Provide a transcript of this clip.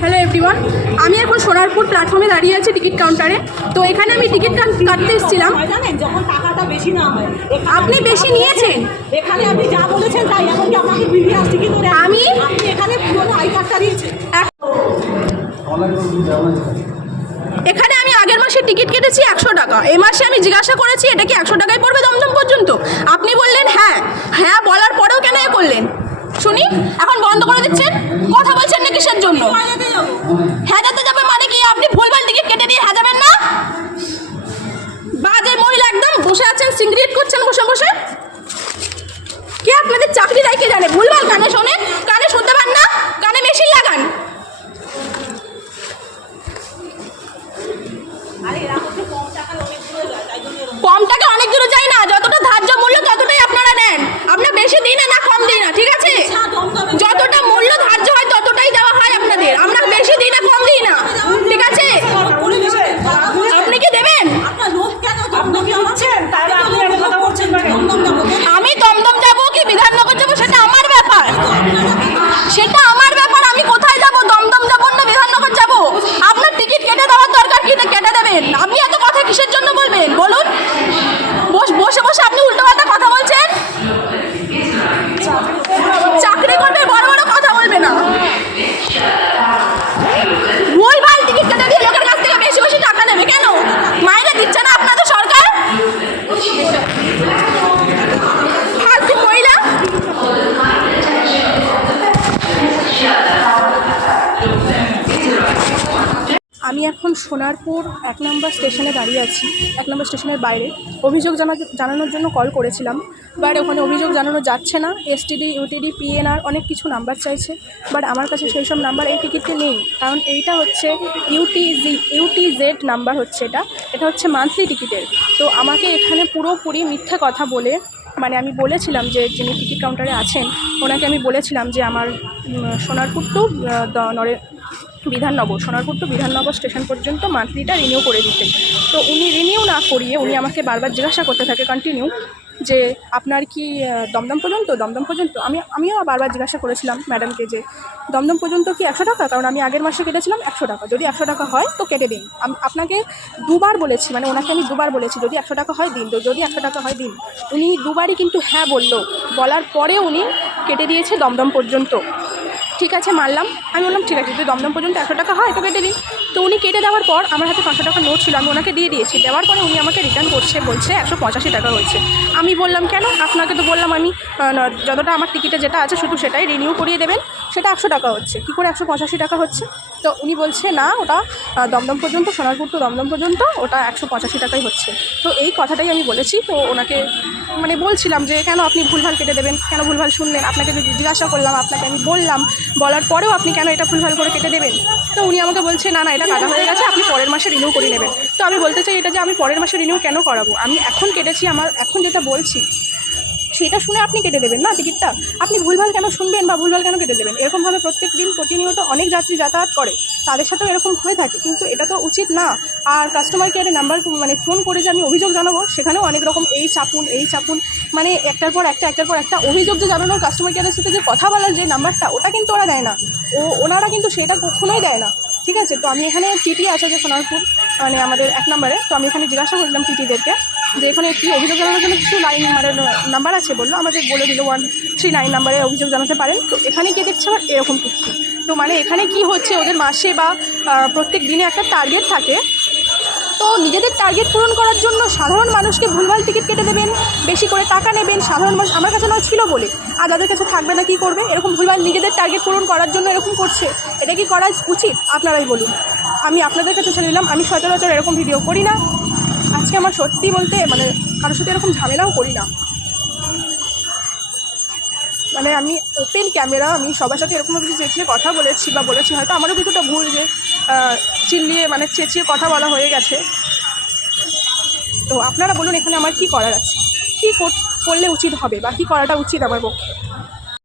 Hello everyone, আমি এখন সোনারপুর প্ল্যাটফর্মে দাঁড়িয়ে আছি টিকিট কাউন্টারে। তো এখানে আমি টিকিট কাটতে এসেছিলাম। যখন টাকাটা বেশি না হয়, আপনি বেশি নিয়েছেন। এখানে আপনি যা বলেছেন তাই। এখন কি আপনাকে বিলিয়াস টিকিট ধরে আপনি এখানে পুরো আই কার্ডটা দিয়েছেন। এখানে আমি আগের মাসে টিকিট কেটেছি 100 টাকা। এই মাসে আমি জিজ্ঞাসা করেছি এটা কি 100 টাকায় পড়বে দমদম পর্যন্ত। আপনি বললেন হ্যাঁ হ্যাঁ, বলার পরেও কেন এ করলেন শুনি? এখন বন্ধ করে দিচ্ছেন। কথা বলছেন না কিসের জন্য? হ্যাঁ যেতে যাবে মানে কি? আপনি ভুলভাল টিকিট কেটে দিয়ে হ্যাঁ যাবেন না? বাজে মহিলা একদম বসে আছেন, সিগারেট করছেন বসে বসে। কে আপনাদের চাকরি দেয় কে জানে? ভুলভাল কানে শোনেন, কানে শুনতে পান না, কানে মেশিন লাগান। কম টাকা অনেক দূরে যায় না, যতটা ধার্য মূল্য ততটাই আপনারা নেন। আপনার বেশি দিন না কম দিন না, ঠিক আছে? যতটা মূল্য ধার্য হয় ততটাই দেওয়া হয় আপনাদের। আমরা বেশি দিই না কম দিই না, ঠিক আছে? আপনি কি দেবেন? আমি দমদম যাবো কি বিধাননগর যাবো সেটা আমার ব্যাপার, সেটা আমার ব্যাপার। আমি কোথায় যাবো, দমদম যাবো না বিধাননগর যাবো? আপনার টিকিট কেটে দেওয়ার দরকার কি? কেটে দেবেন। আপনি এত কথা কিসের জন্য বলবেন বলুন? বসে বসে আপনি উল্টোপাল্টা কথা বলছেন। চাকরি করবে বড় বড় কথা বলবে না। ভুলভাল টিকিট কেটে দিয়ে লোকের কাছ থেকে বেশি বেশি টাকা নেবে কেন? মাইনে দিচ্ছে না আপনাদের সরকার? ফালতু মহিলা। আমি এখন সোনারপুর 1 নম্বর স্টেশনে দাঁড়িয়ে আছি। 1 নম্বর স্টেশনের বাইরে অভিযোগ জানানোর জন্য কল করেছিলাম, বাট ওখানে অভিযোগ জানানো যাচ্ছে না। এসটিডি, ইউটিডি, পিএনআর অনেক কিছু নাম্বার চাইছে, বাট আমার কাছে সেই সব নাম্বার এই টিকিটে নেই। কারণ এইটা হচ্ছে ইউটিজেড নাম্বার হচ্ছে, এটা হচ্ছে মান্থলি টিকিটের। তো আমাকে এখানে পুরোপুরি মিথ্যে কথা বলে, মানে আমি বলেছিলাম যে যিনি টিকিট কাউন্টারে আছেন ওনাকে আমি বলেছিলাম যে আমার সোনারপুর টু বিধাননগর স্টেশন পর্যন্ত মান্থলিটা রিনিউ করে দিতে। তো উনি রিনিউ না করিয়ে উনি আমাকে বারবার জিজ্ঞাসা করতে থাকে কন্টিনিউ যে আপনার কি দমদম পর্যন্ত। আমিও বারবার জিজ্ঞাসা করেছিলাম ম্যাডামকে যে দমদম পর্যন্ত কি 100 টাকা? কারণ আমি আগের মাসে কেটেছিলাম 100 টাকা। যদি 100 টাকা হয় তো কেটে দিন। আপনাকে দুবার বলেছি, মানে ওনাকে আমি দুবার বলেছি যদি 100 টাকা হয় দিন, যদি 100 টাকা হয় দিন। উনি দুবারই কিন্তু হ্যাঁ বলার পরে উনি কেটে দিয়েছে দমদম পর্যন্ত। ঠিক আছে মানলাম, আমি বললাম ঠিক আছে যদি দমদম পর্যন্ত 100 টাকা হয় তো কেটে দিন। তো উনি কেটে দেওয়ার পর আমার হাতে 500 টাকা নোট ছিল, আমি ওনাকে দিয়ে দিয়েছি। দেওয়ার পরে উনি আমাকে রিটার্ন করছে, বলছে 185 টাকা হয়েছে। আমি বললাম কেন? আপনাকে তো বললাম আমি যতটা আমার টিকিটে যেটা আছে শুধু সেটাই রিনিউ করিয়ে দেবেন, সেটা 100 টাকা হচ্ছে, কী করে 185 টাকা হচ্ছে? তো উনি বলছে না ওটা দমদম পর্যন্ত, সোনারপুর টু দমদম পর্যন্ত ওটা 185 টাকাই হচ্ছে। তো এই কথাটাই আমি বলেছি। তো ওনাকে মানে বলছিলাম যে কেন আপনি ভুলভাল কেটে দেবেন, কেন ভুলভাল শুনলেন? আপনাকে যদি জিজ্ঞাসা করলাম, আপনাকে আমি বলার পরেও আপনি কেন এটা ভুলভাল করে কেটে দেবেন? তো উনি আমাকে বলছে না এটা কাটা হয়ে গেছে, আপনি পরের মাসে রিনিউ করে নেবেন। তো আমি বলতে চাই এটা যে আমি পরের মাসে রিনিউ কেন করাবো? আমি এখন কেটেছি, আমার এখন যেটা বলছি সেটা শুনে আপনি কেটে দেবেন না টিকিটটা? আপনি ভুলভাল কেন শুনবেন বা ভুলভাল কেন কেটে দেবেন? এরকমভাবে প্রত্যেক দিন প্রতিনিয়ত অনেক যাত্রী যাতায়াত করে, তাদের সাথেও এরকম হয়ে থাকে, কিন্তু এটা তো উচিত না। আর কাস্টমার কেয়ারের নাম্বার মানে ফোন করে যে আমি অভিযোগ জানাবো, সেখানেও অনেক রকম এই চাপুন মানে একটার পর একটা অভিযোগ যে জানানোর কাস্টমার কেয়ারের সাথে যে কথা বলার যে নাম্বারটা, ওটা কিন্তু ওরা দেয় না। ওনারা কিন্তু সেটা কখনোই দেয় না, ঠিক আছে? তো আমি এখানে টিটি আছে যে সোনারপুর মানে আমাদের 1 নম্বরে, তো আমি এখানে জিজ্ঞাসা করলাম টিটিদেরকে যে এখানে কি অভিযোগ জানানোর জন্য কিছু লাইন মানে নাম্বার আছে বললো, আমাদের বলে দিল 139 নাম্বারে অভিযোগ জানাতে পারেন। তো এখানে গিয়ে দেখছে আবার এরকম কিছু। তো মানে এখানে কি হচ্ছে, ওদের মাসে বা প্রত্যেক দিনে একটা টার্গেট থাকে। তো নিজেদের টার্গেট পূরণ করার জন্য সাধারণ মানুষকে ভুলভাল টিকিট কেটে দেবেন, বেশি করে টাকা নেবেন। সাধারণ মানুষ আমার কাছে নয় ছিল বলে, আর যাদের কাছে থাকবে না কী করবে? এরকম ভুলভাল নিজেদের টার্গেট পূরণ করার জন্য এরকম করছে। এটা কি করা উচিত? আপনারাই বলুন। আমি আপনাদের কাছে ছেড়ে দিলাম, আমি সচরাচর এরকম ভিডিও করি না। আজকে আমার সত্যি বলতে মানে কারোর সাথে এরকম ঝামেলাও করি না, মানে আমি ওপেন ক্যামেরা আমি সবার সাথে এরকমভাবে চেঁচিয়ে কথা বলেছি হয়তো আমারও কিছুটা ভুল যে চিল্লিয়ে মানে চেঁচিয়ে কথা বলা হয়ে গেছে। তো আপনারা বলুন এখানে আমার কি করার আছে, কী করলে উচিত হবে বা কী করাটা উচিত আমার পক্ষে?